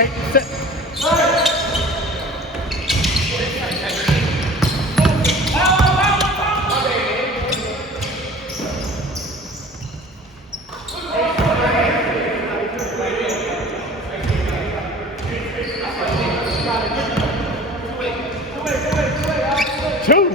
Hey, sit. Two.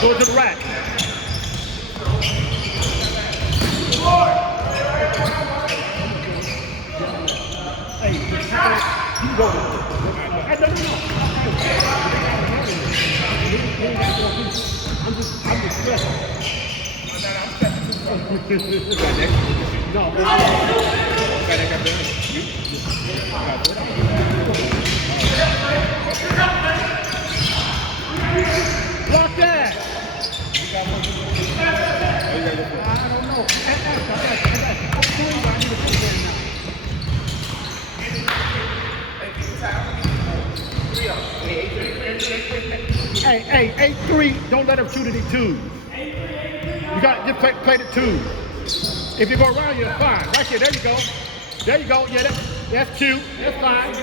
Go to the rack. Hey, you go. Hey, no. I'm just stressing. Block that. I don't know. Hey, 8-3. Don't let him shoot any twos. You got to just play the twos. If you go around, you're fine. Right there, there you go. There you go. Yeah, that's cute. That's fine.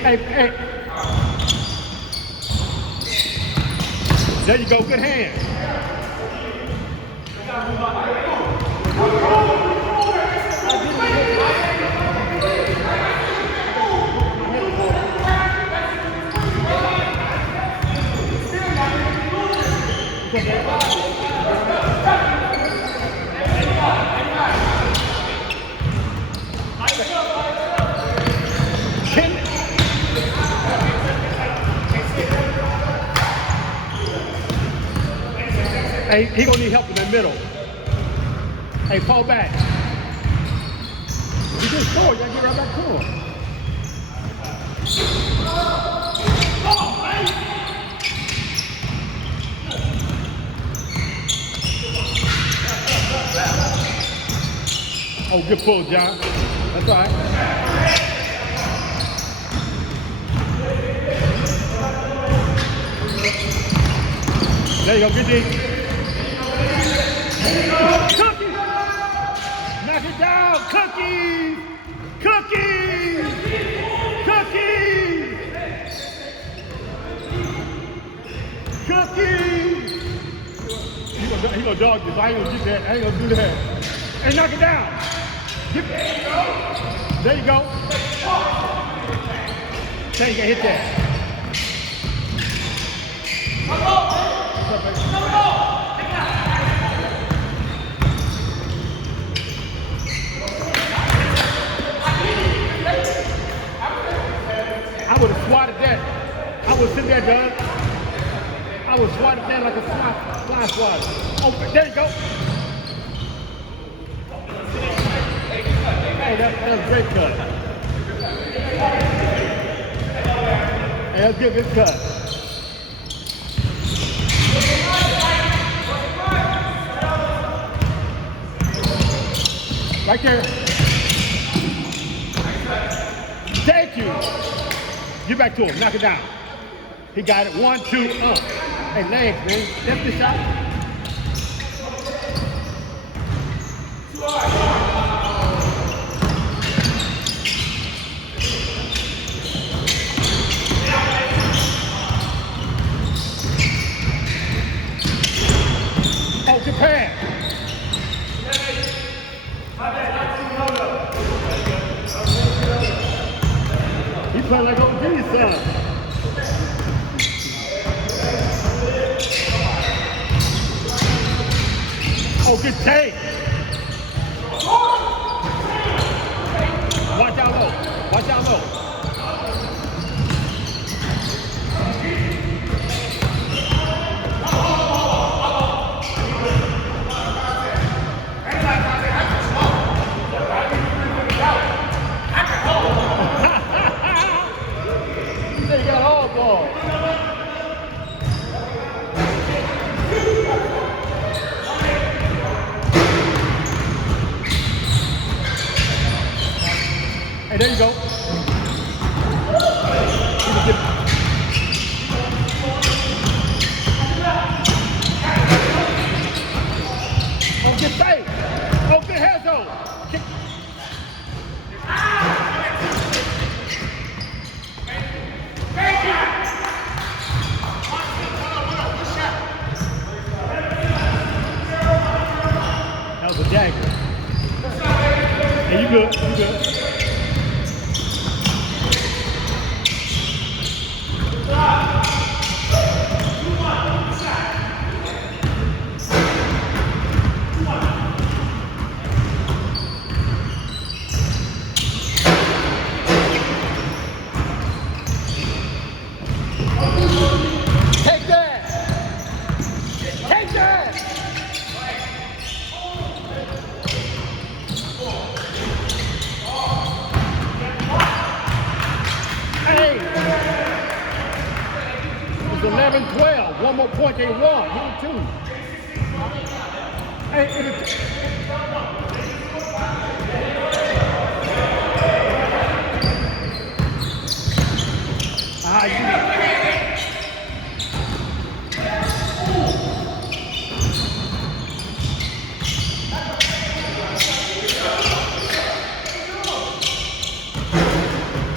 Hey. There you go. Good hand. Hey, he gonna need help in the middle. Hey, fall back. You just scored, you gotta get right back to him. Oh, good pull, John. That's all right. There you go, good D. Cookie! Knock it down! Cookie! Cookie! Cookie! Cookie! He gonna dog this. I ain't gonna get that. I ain't gonna do that. Hey, knock it down! There you go. There you go. Hit that. I would have swatted that. I would sit there, Doug. I would swat it down like a fly swatter. Oh, there you go. Hey, that was a great cut. Hey, that's good cut. Right there. Thank you. Get back to him. Knock it down. He got it. 1, 2, up. Hey, legs, man. That's the shot. Oh, good pass. He played like OG's son. Oh, good take. Watch out low. Watch out low. Hey, there you go. Oh, get tight. Oh, good head though. That was a dagger. Hey, you good, you good. Take that! Take that! Hey! It's 11-12. One more point, they won. He two. Hey,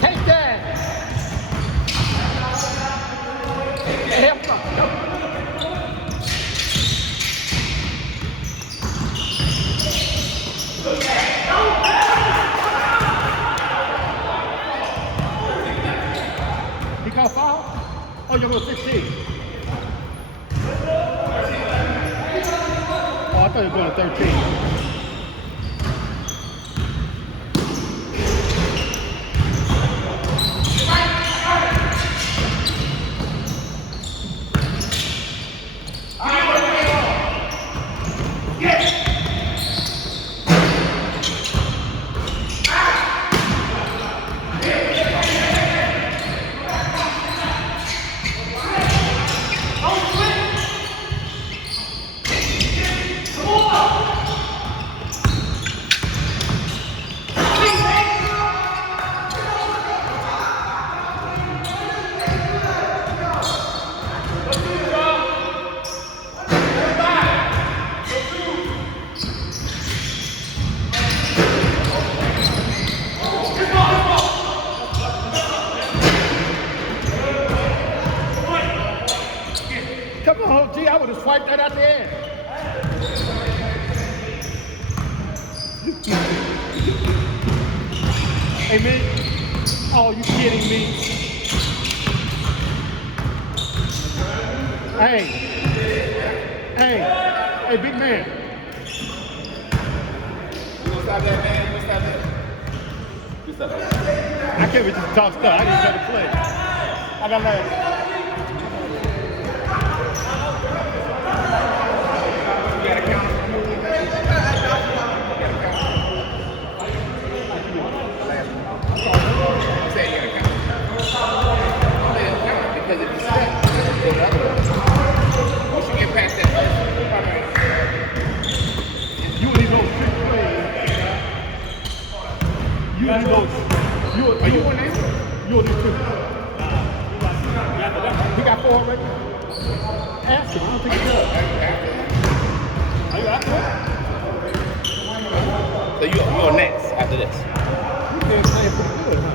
take that! Help them. He got foul? Oh, you're going 16. Oh, I thought you were going 13. Come on, G, I would have swiped that out the air. Hey, man. Oh, you kidding me? Hey. Hey. Hey, big man. What's up, that man? What's up, that? What's up, that? I can't with you talk stuff. I didn't try to play. I got last. You gotta count. Say you gotta count. Because if you step, you go the other way. You should get past that first. You and these old trick plays. You and these old. Are you on that? You and these trick. He got 4 already? Ask him. I don't think he does. Are you after it? So you're next after this. You can't play pretty good, huh?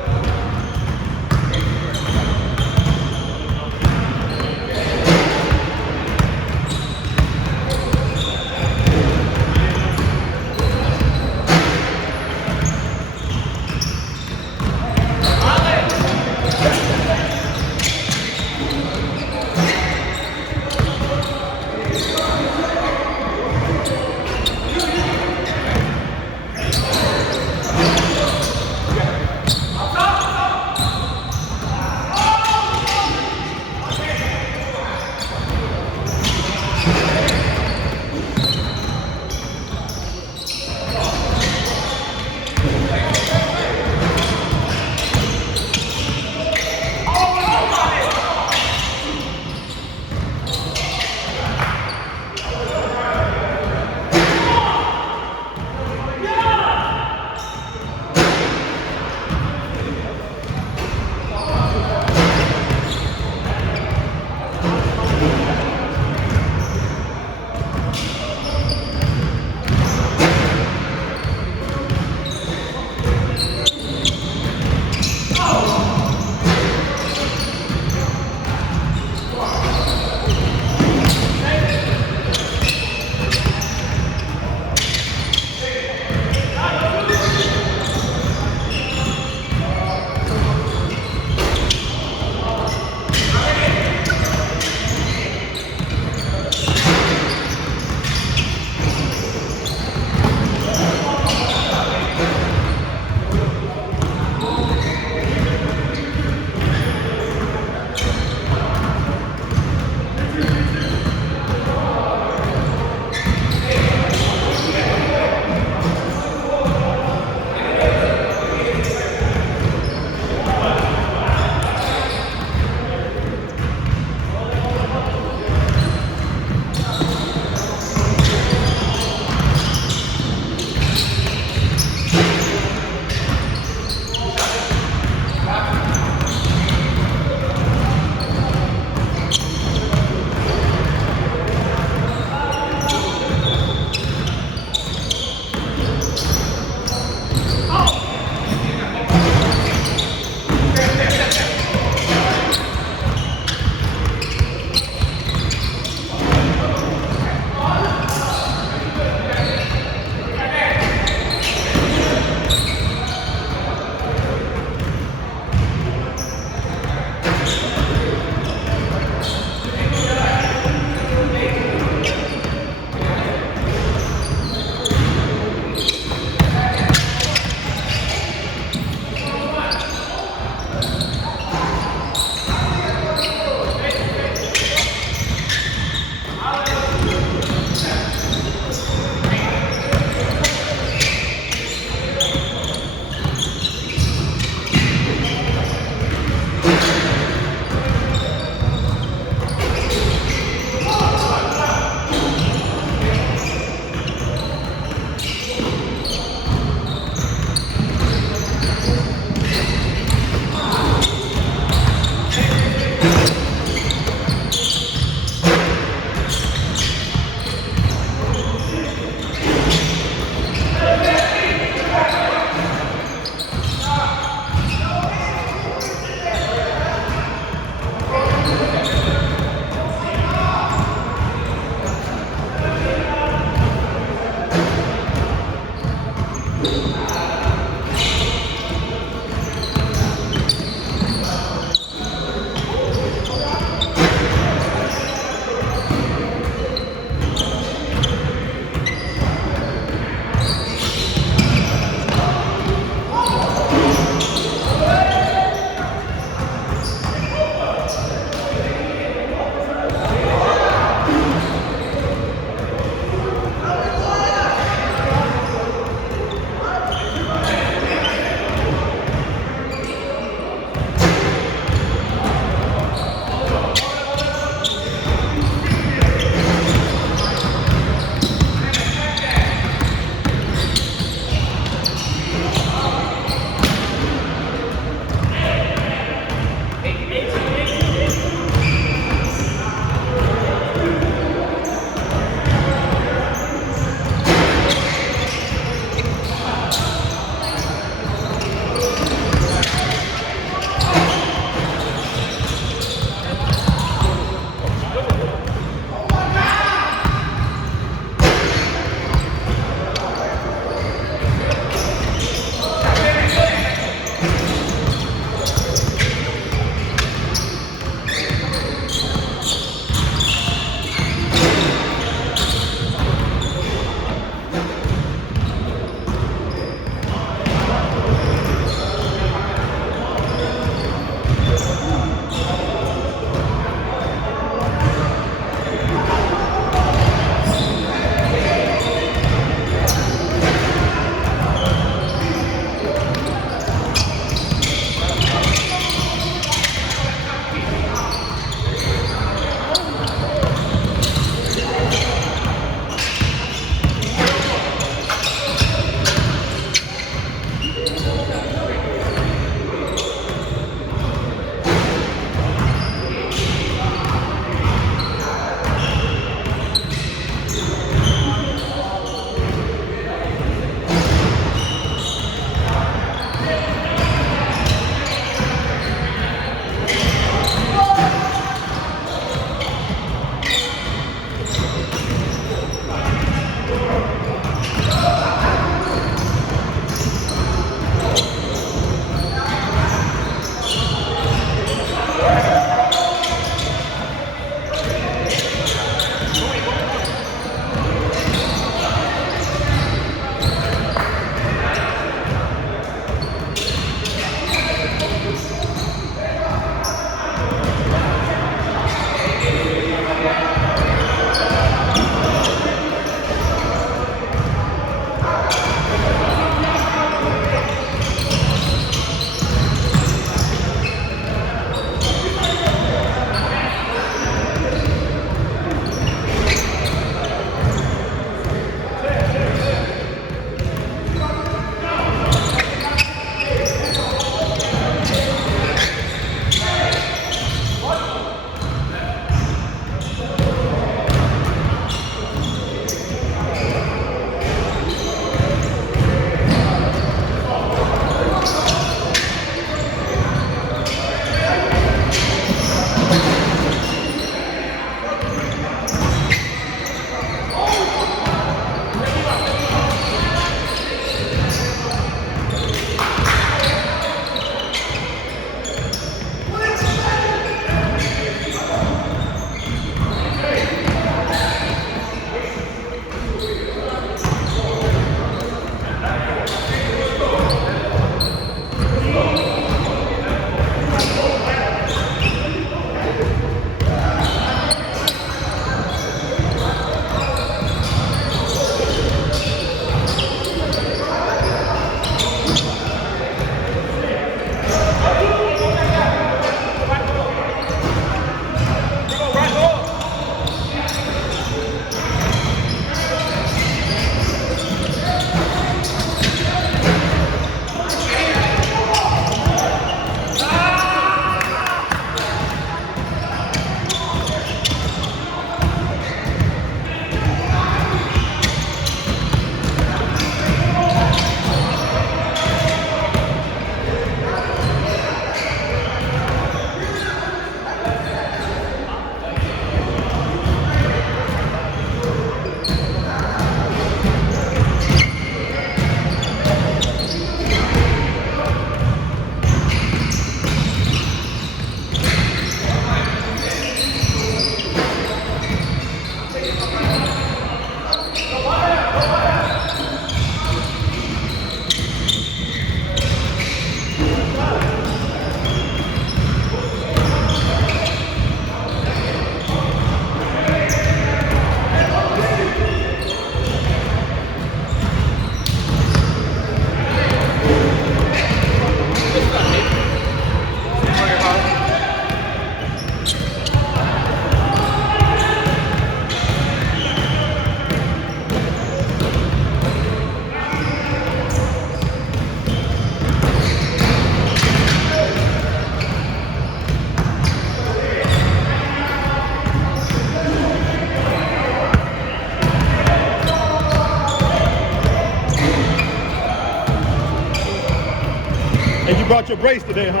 brought your brace today, huh?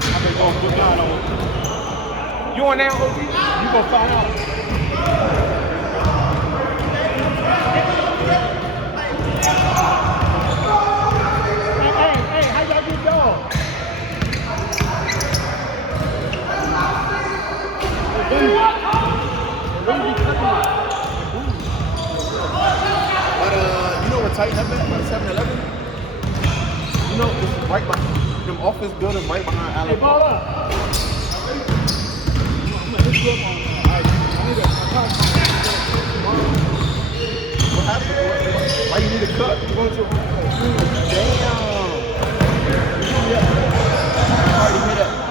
I've been going good line on it. You on now, OG? You gonna find out. Hey, how y'all get dog? But you know what tighten up at? Like 7-Eleven? You know, it's right behind them office buildings right behind Hey, Allen. ball up. What happened? Why you need a cut? You going to Damn. Sorry to hear that.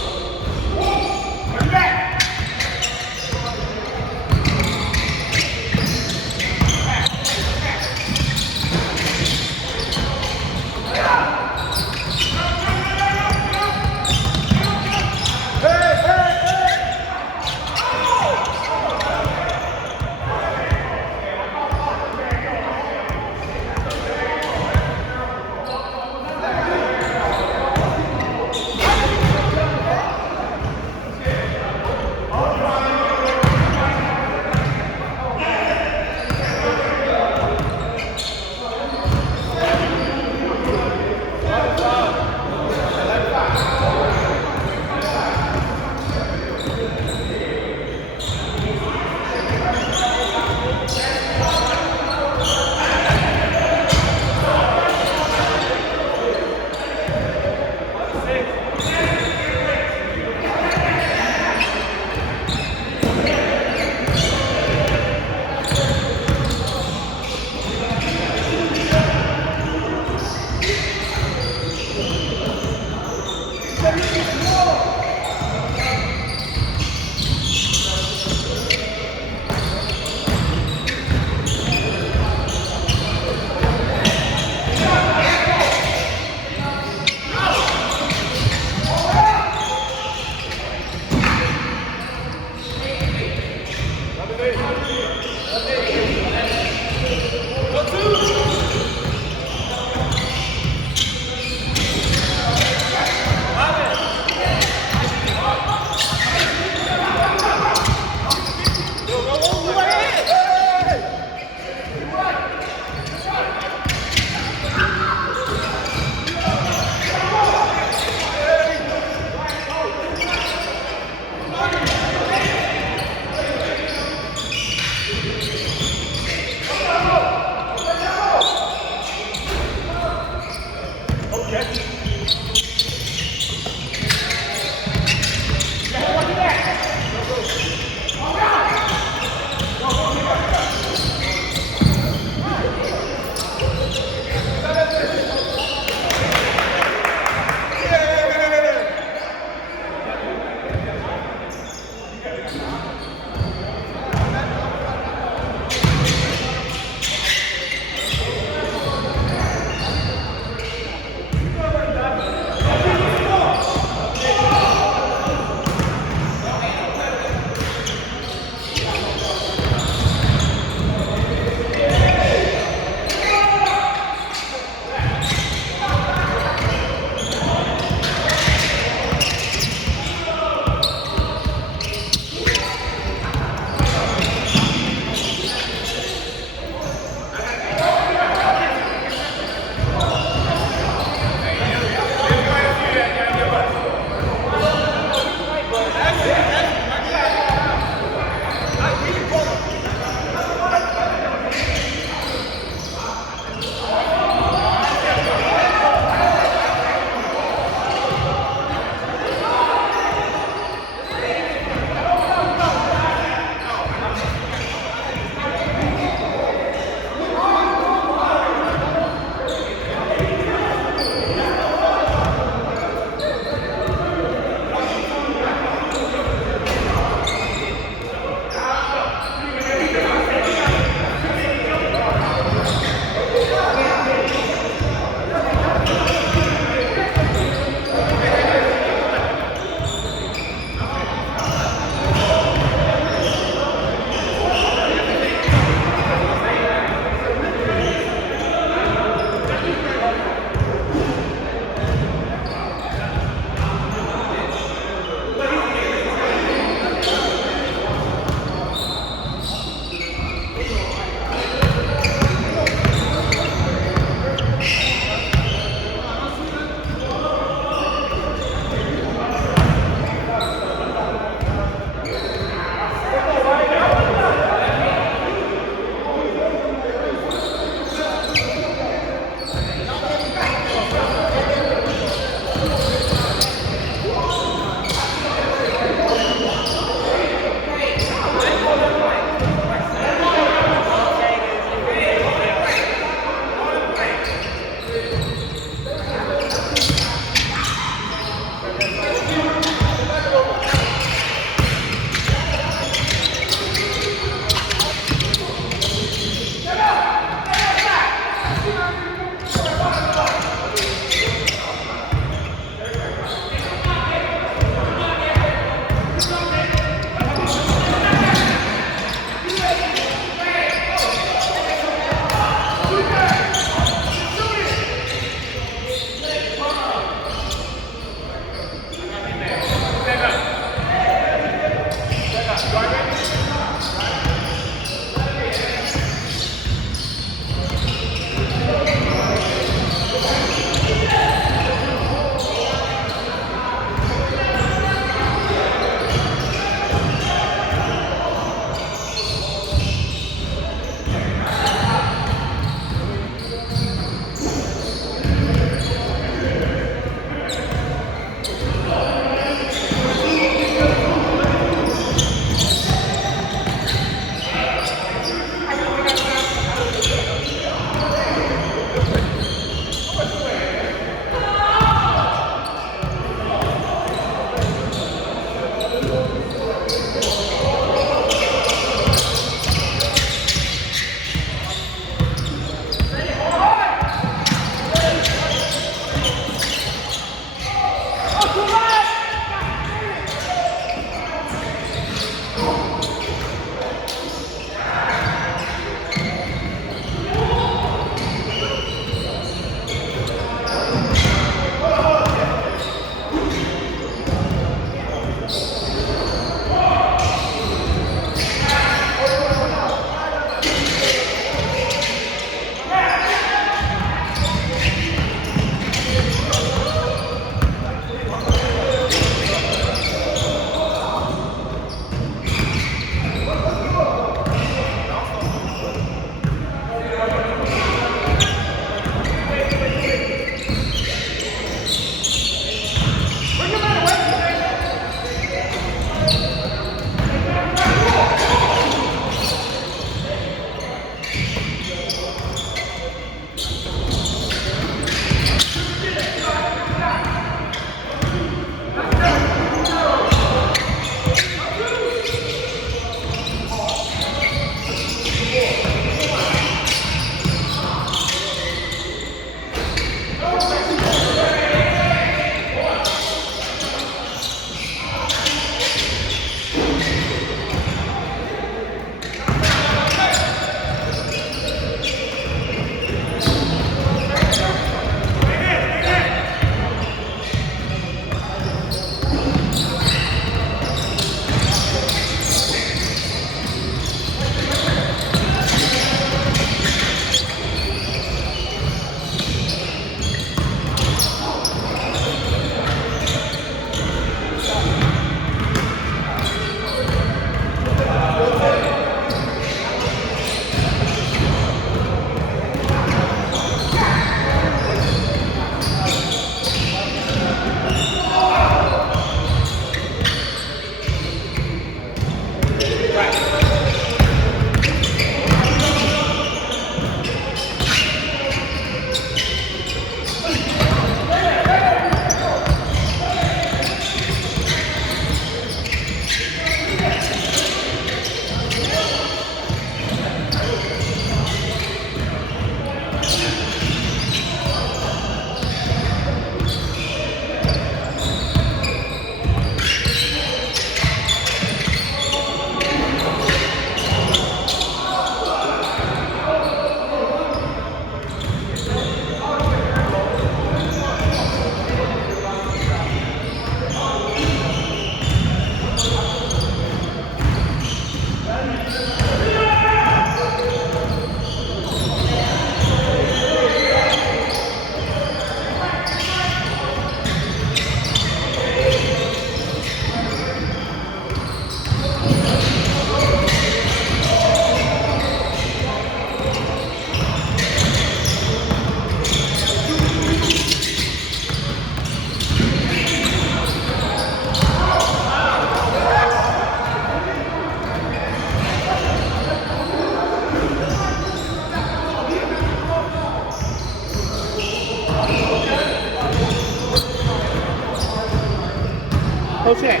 No check.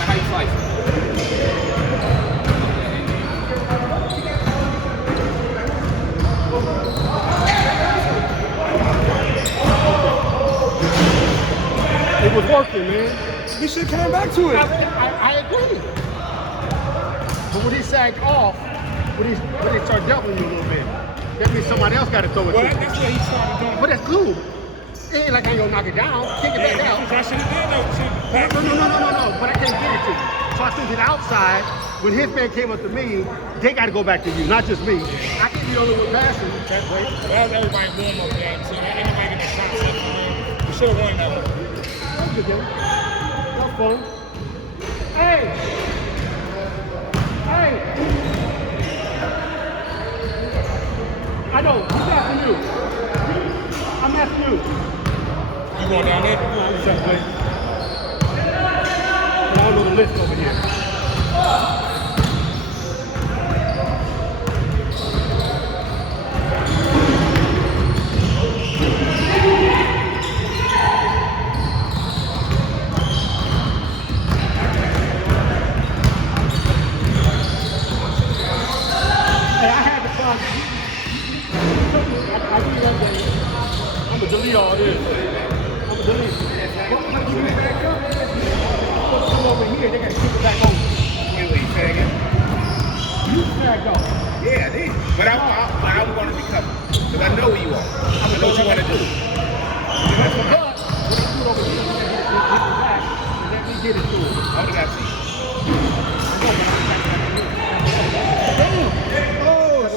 How you slice it? It was working, man. He should have came back to it. I agree. But when he sagged off, when he started doubling you a little bit, that means somebody else got to throw it Well, to him. that's what he started doing. But that's cool. It ain't like I ain't gonna knock it down. Kick it back out. I should have did that. No. But I can't get it to you. So I threw it outside. When his man came up to me, they got to go back to you, not just me. I can't be the only one passing that way. That was everybody's warm up game. So anybody get a shot at the game. We should have won that one. That was a good game. That was fun. Hey! I know. Who's after you? I'm after you. You going down there? No, I'm just trying to play. I don't know the list over here. Hey, I had to find. I do that day. I'm gonna delete all this. I'm gonna delete. What you back up? Come over here. They gotta keep it back on. Wait, you say again? You tagged off. Yeah, I did. But I want to be covered. Because I know who you are. I know what you want to do. But when you do it over here, you gotta get it back and let me get it to it. I would have seen.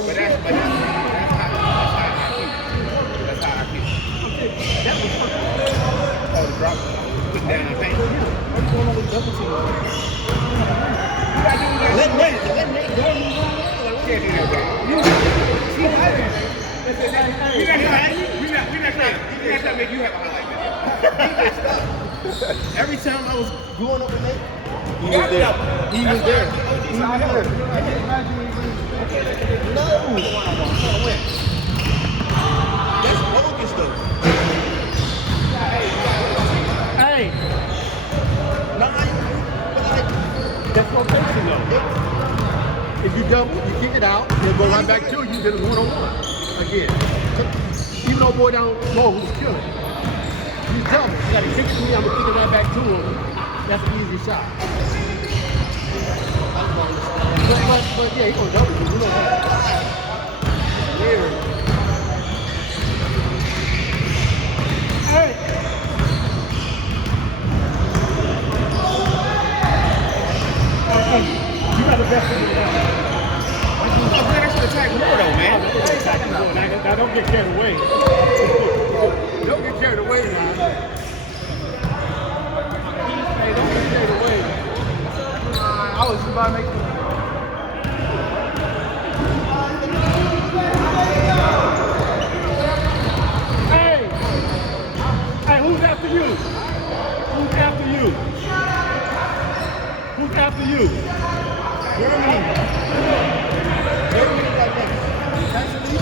But that's how I keep. That's how I keep. That was perfect. Oh, the drop. Put down the paint. I'm going on with double team. Let Nate go. Can't do that, bro. We're not trying to make you have a highlight video. Every time I was going over Nate, He was there. he was there. He was there. No. That's bogus though. Hey, Nah, but like, that's rotation though. If you double, you kick it out, they'll go right back to you, then it's one-on-one again. Even though boy down low who's killing. You tell me, you gotta kick it to me, I'm gonna kick it right back to him. That's an easy shot. But yeah, he's gonna double you, you know that. Weird. Hey! You got the best of it. I'm glad I should attack more though, man. Now don't get carried away. Don't get carried away now. Hey, don't get carried away. I was about to make Hey, who's after you? Who's after you? Who's after you? Jeremy got next. Actually,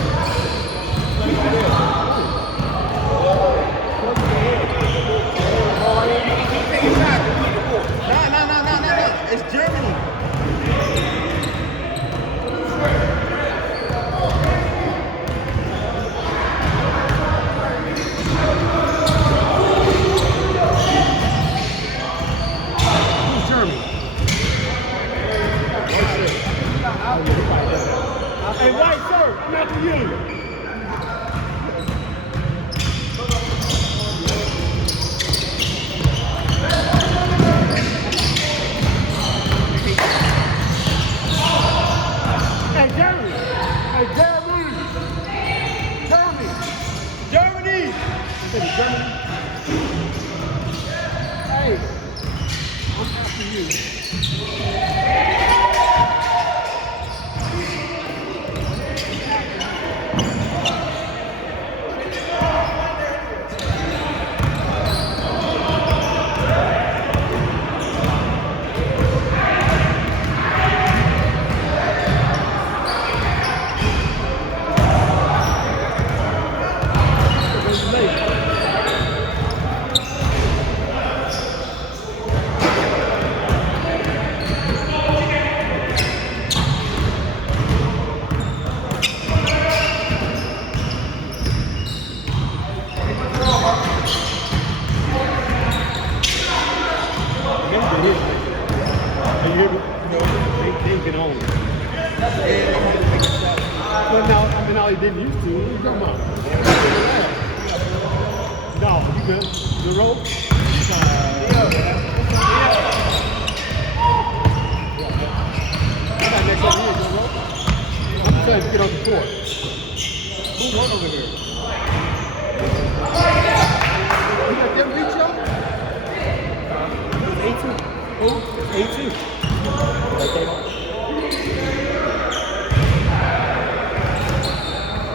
you talking about? No, you good. The rope? That next one here, the rope? I'm trying to get on the court. Who won over here? You got them beat you? It was 8-2. Who? 8-2.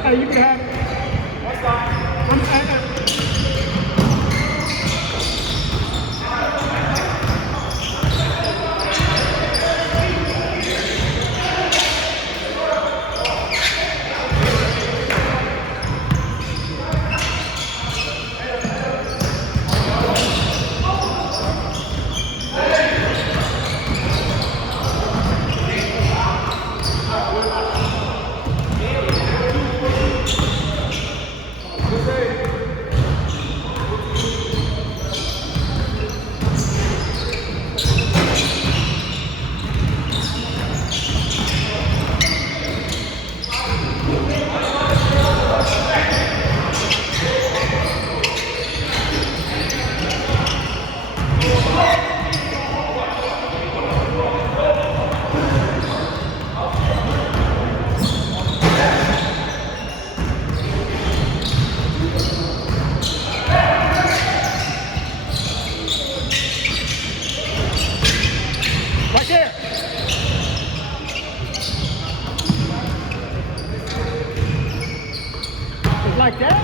Hey, you can have it. Right there. It's like that?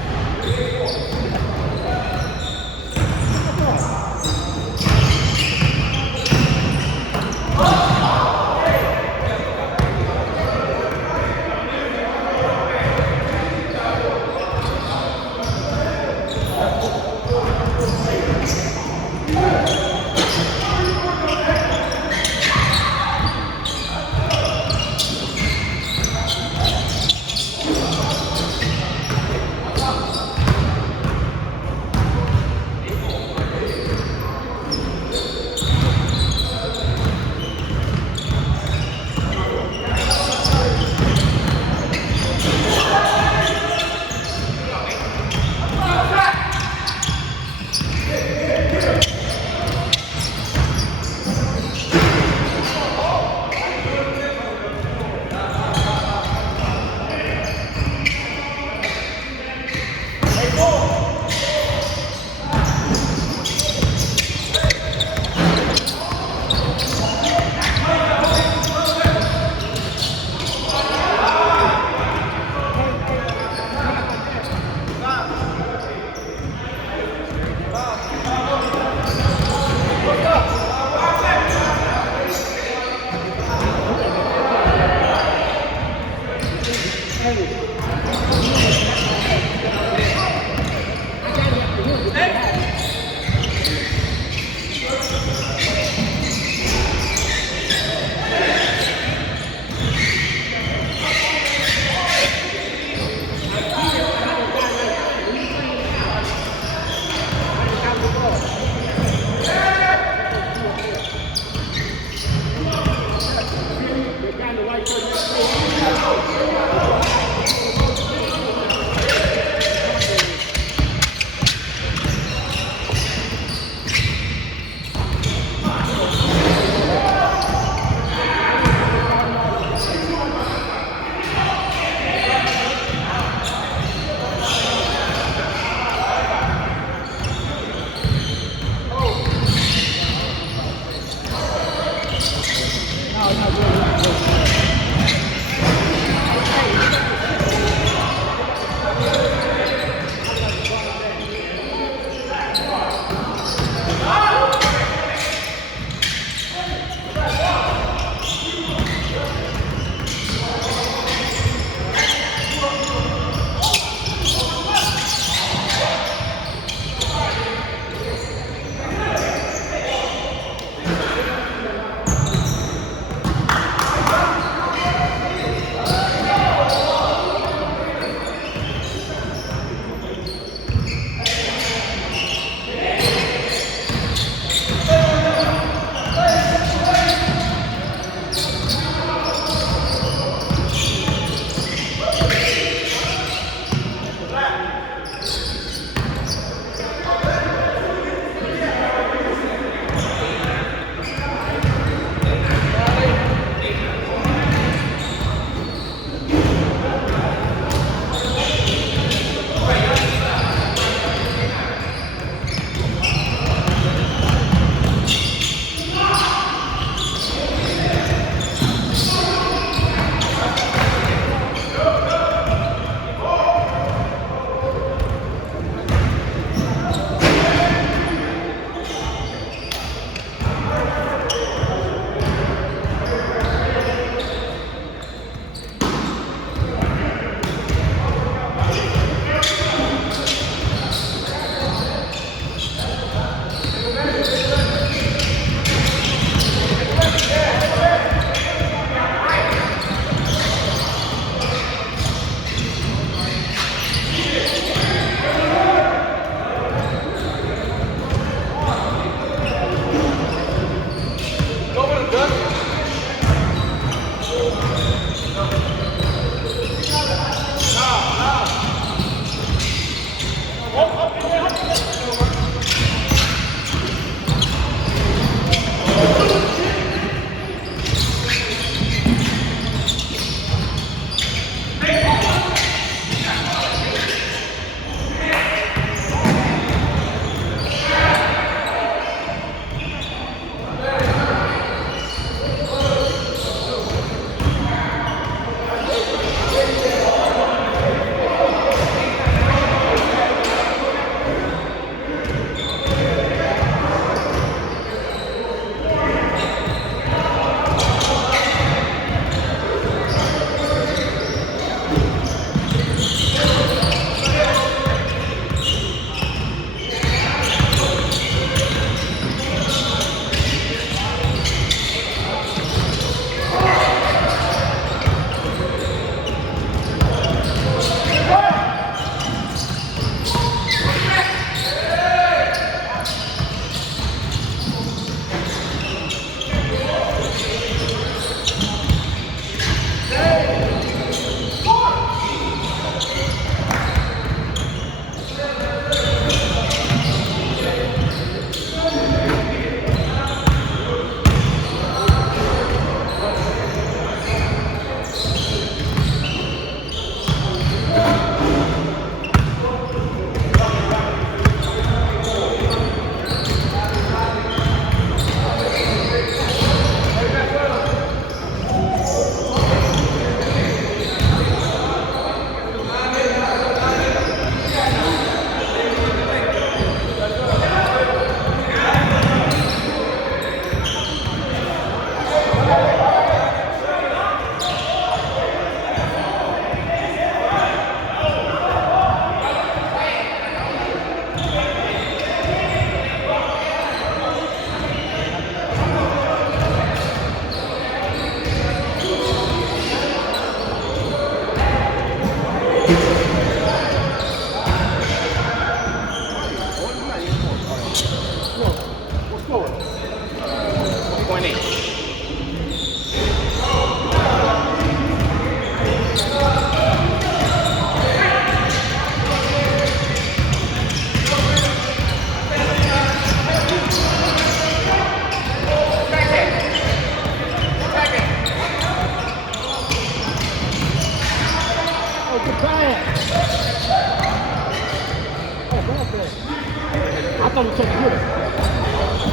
I thought it was something good.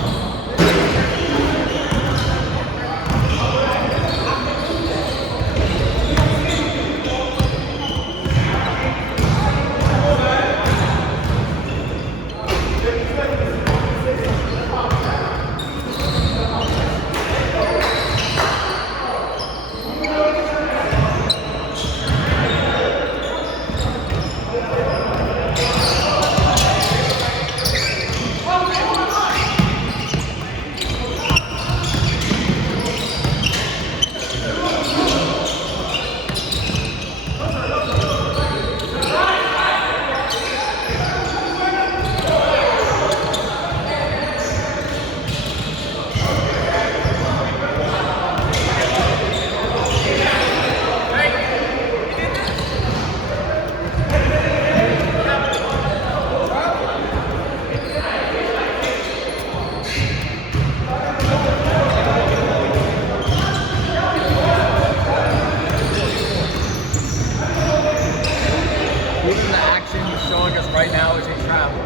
Even the action he's showing us right now is in travel.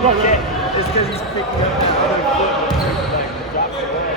No, yeah. It's because he's picking up that other foot and like drops the ball.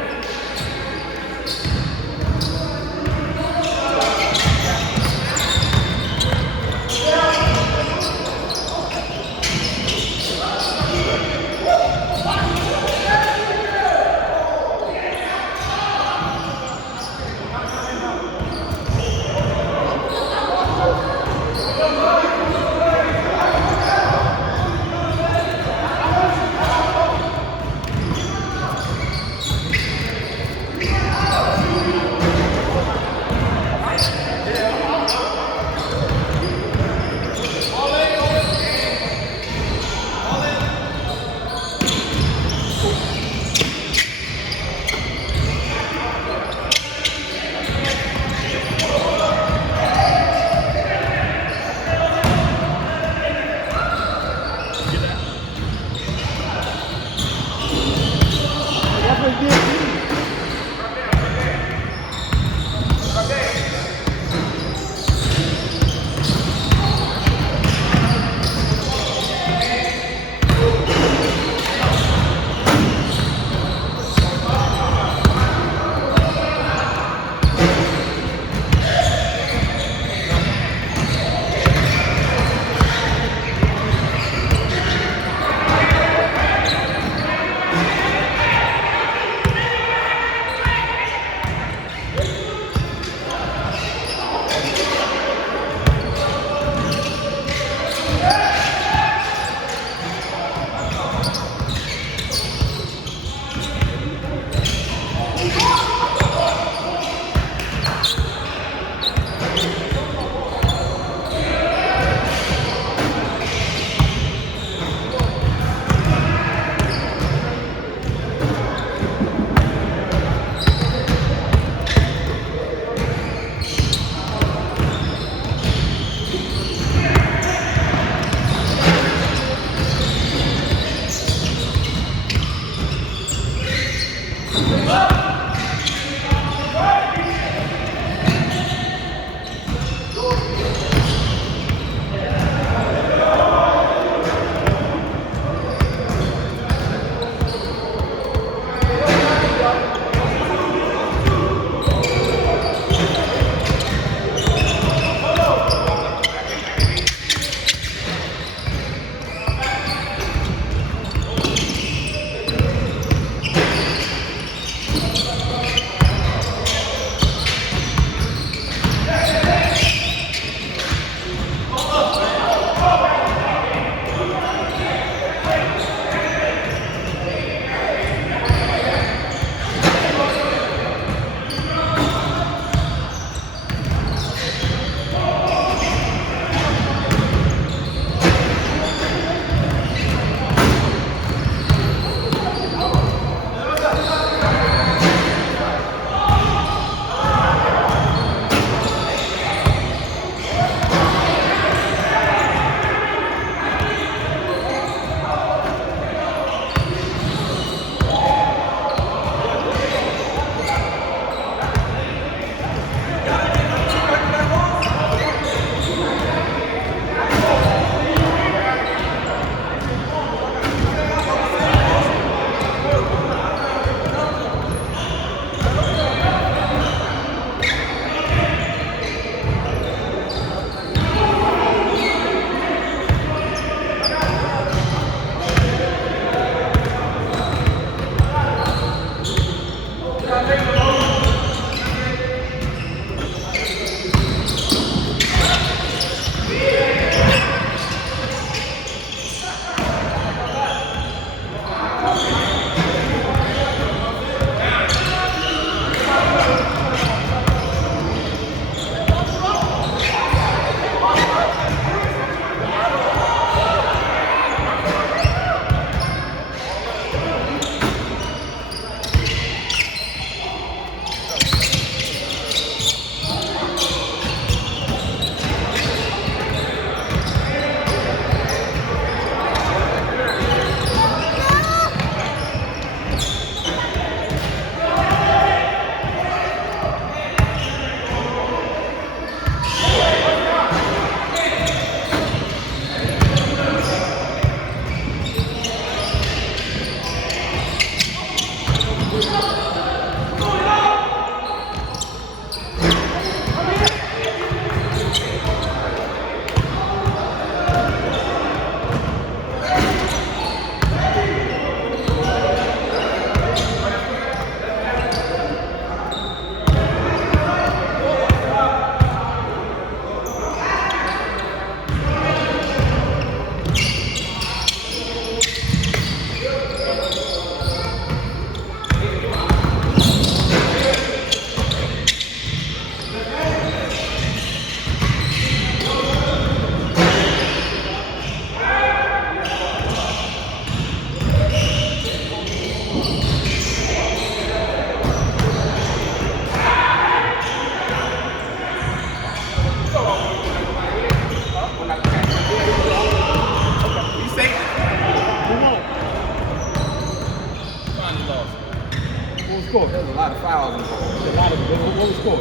lot of fouls involved. A lot of what was the score?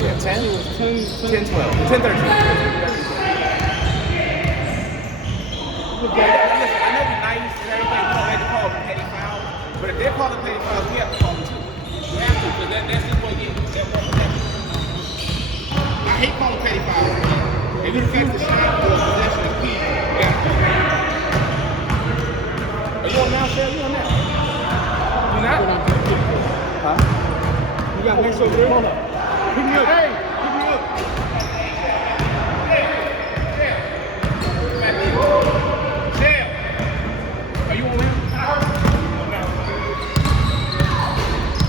Yeah, 10? It was 10, 12. 10, 13. Okay. Listen, I know we're nice and everything. We don't have to call them petty fouls. But if they're calling petty fouls, we have to call them too. We have to, because that's just what gets that one protection. I hate calling petty fouls. If it affects the shot or possession of key, you got to call it. Are you on now, Shell? You on now? You not? Huh? You got next over there? Hold up. Pick me up. Hey, pick me up. Shell, are you on him?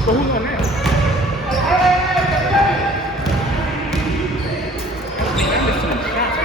So who's on that? I'm missing some shots.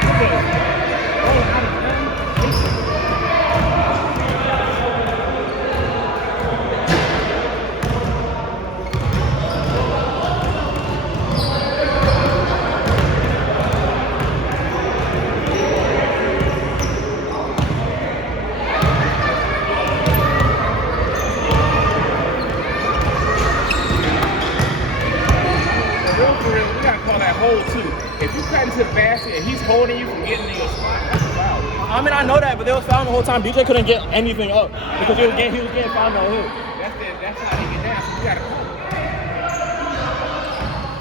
For real, we gotta call that hold too. If you cut into the basket and he's holding you from getting in your spot, that's a foul. I mean, I know that, but they was fouling the whole time. BJ couldn't get anything up because he was getting fouled on him. That's how they get down. So you gotta call it.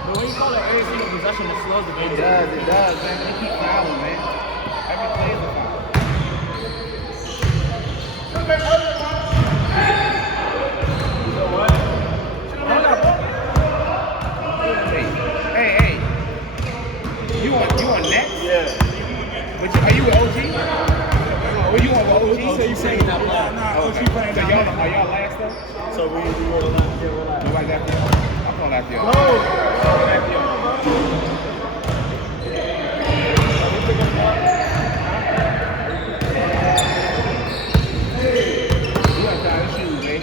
But when you call it every single possession, it slows the game It does, man. They keep fouling, man. Every play is a foul. Hey. You on next? Yeah. But are you with OG? Are you on with OG? So you saying that play? Nah, OG playing. So are y'all last though? So we were not here. You like that? I'm calling after y'all. After y'all. You gotta tie his shoes, man.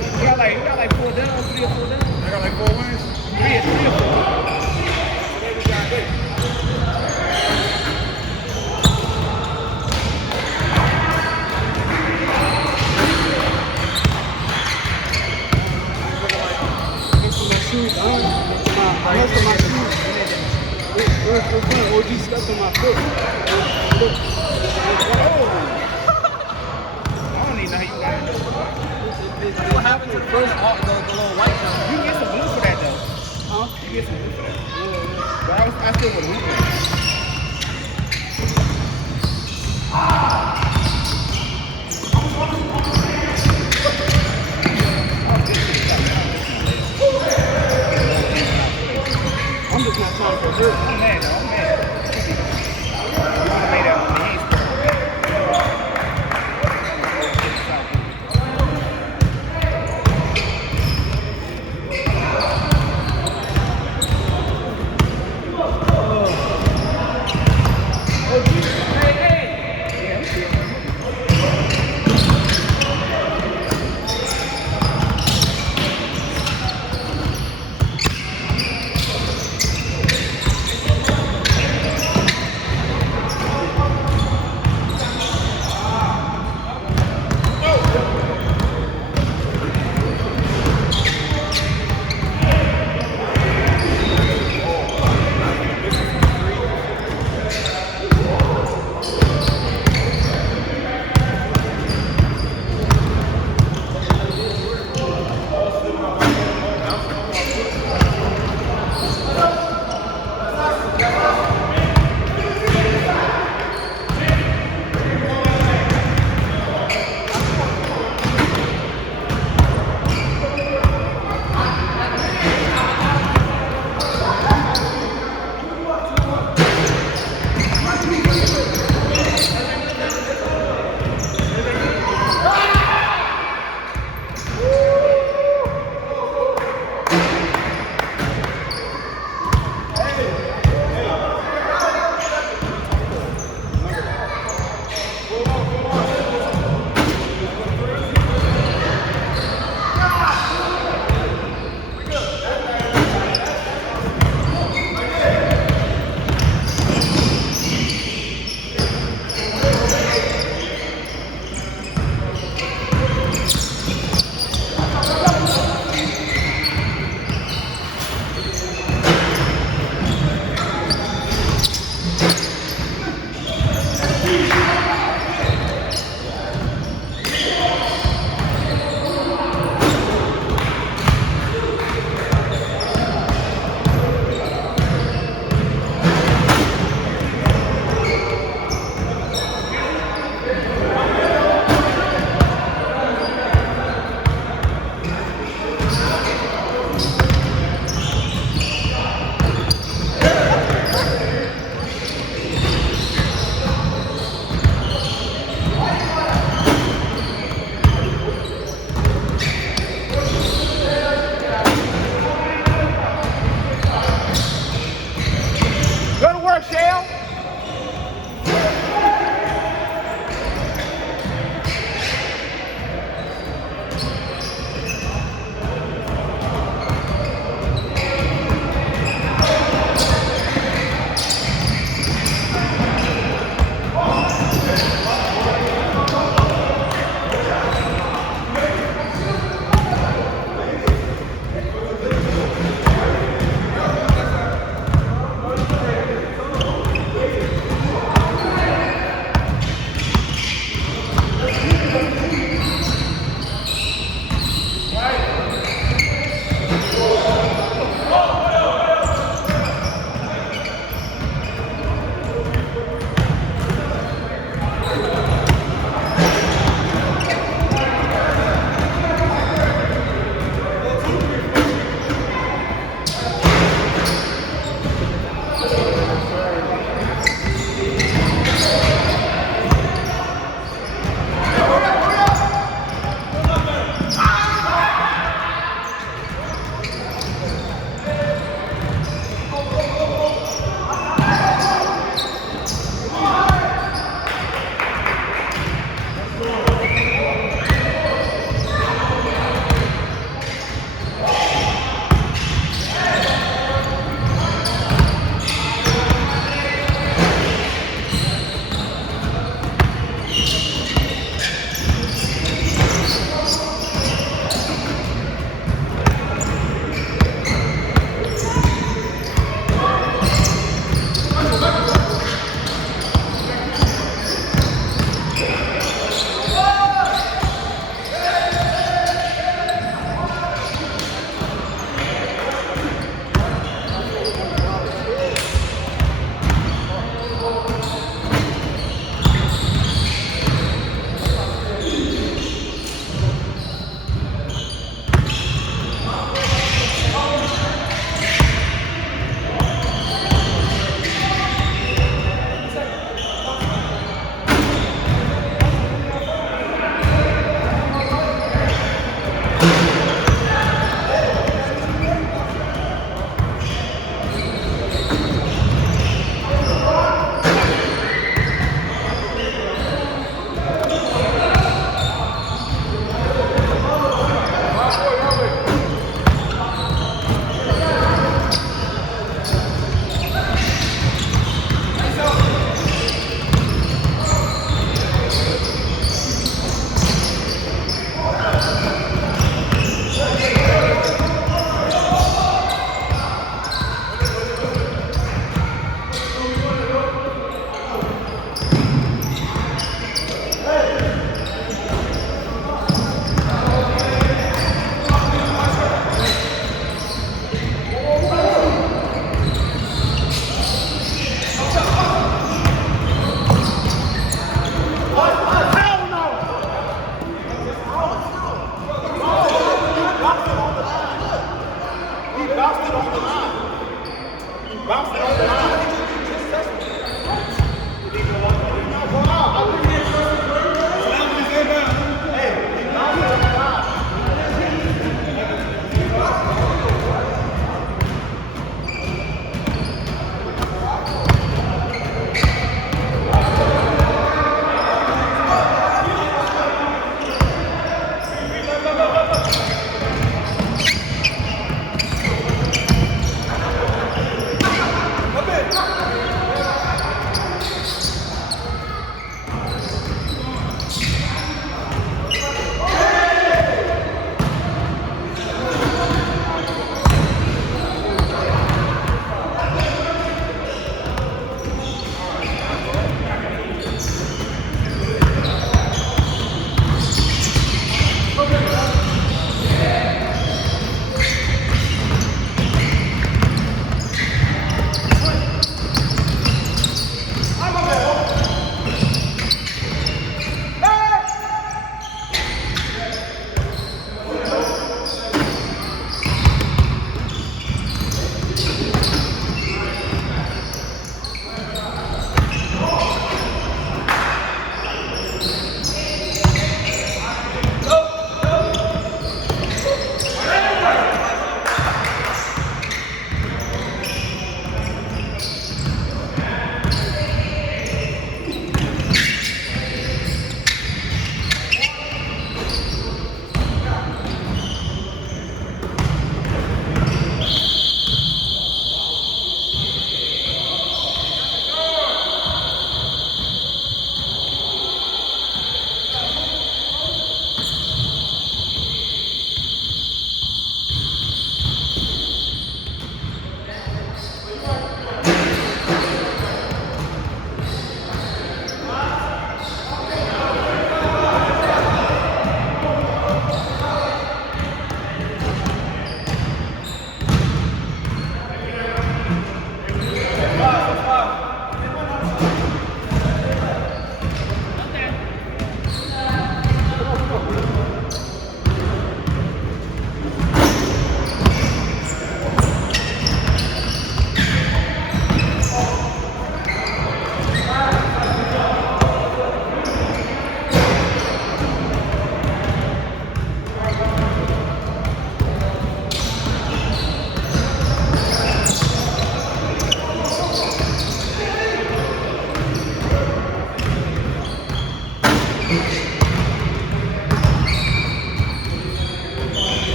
You got like 4 down, 3 or 4 down. I got like 4 wins. 3 or 4. So they just got it. My shoes on. Most of my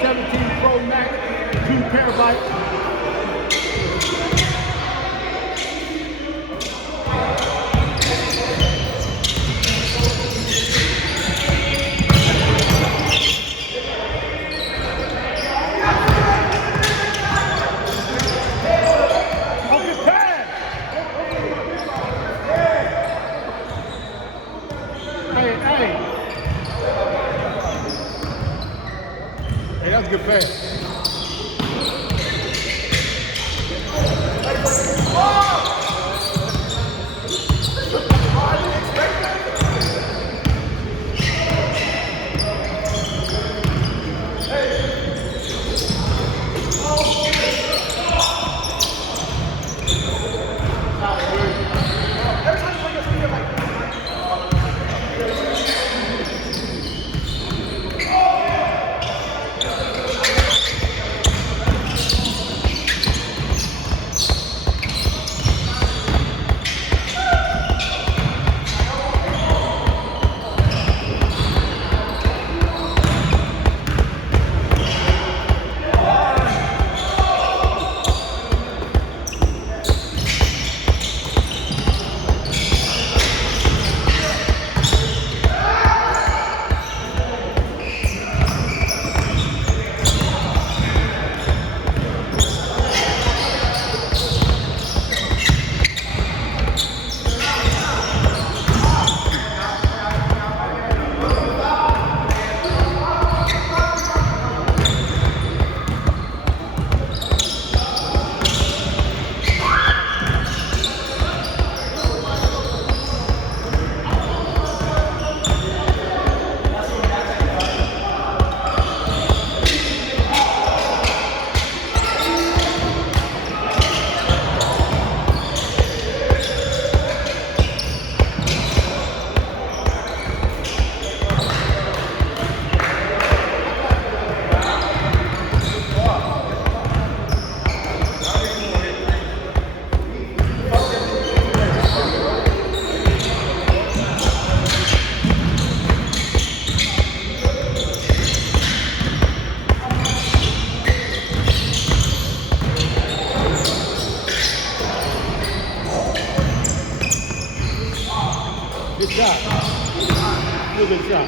17 Pro Max, 2 terabytes. Hey, that's a good pass. Good shot. Real good shot.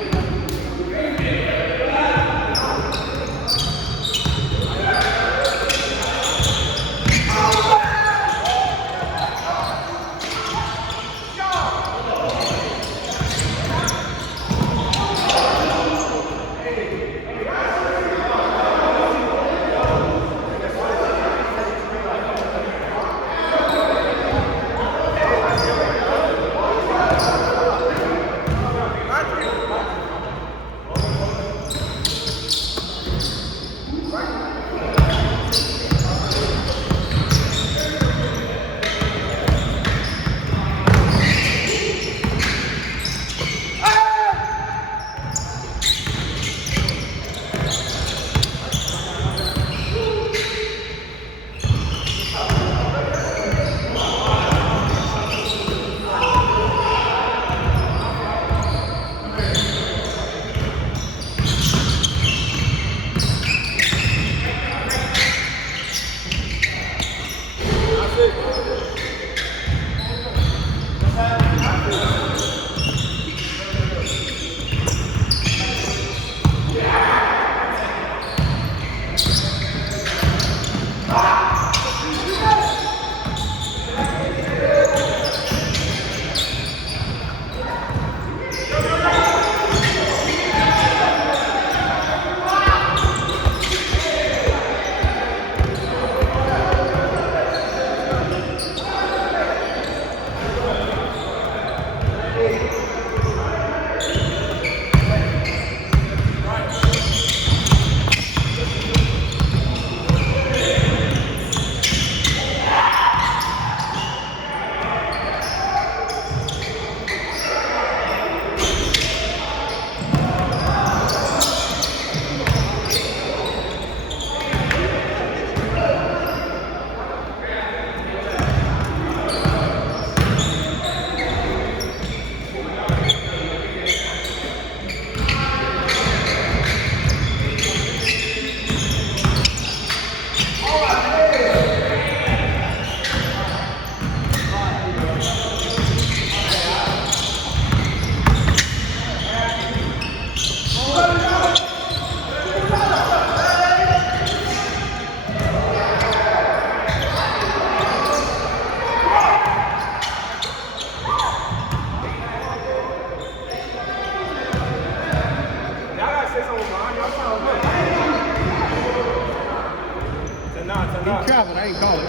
He traveled. I ain't calling.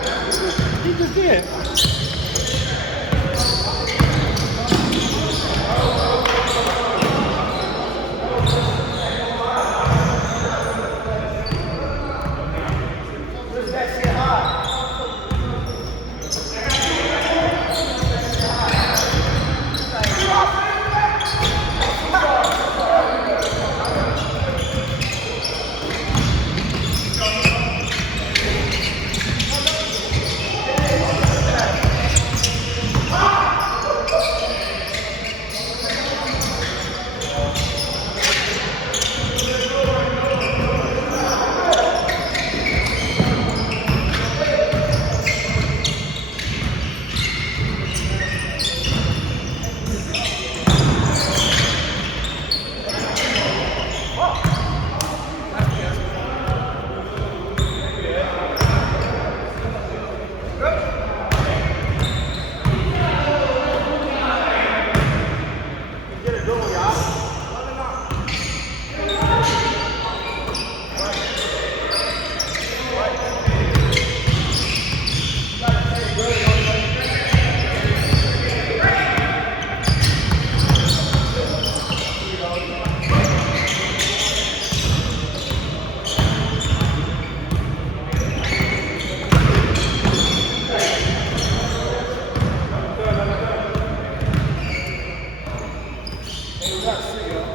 He just did. Hey, what's up, see ya?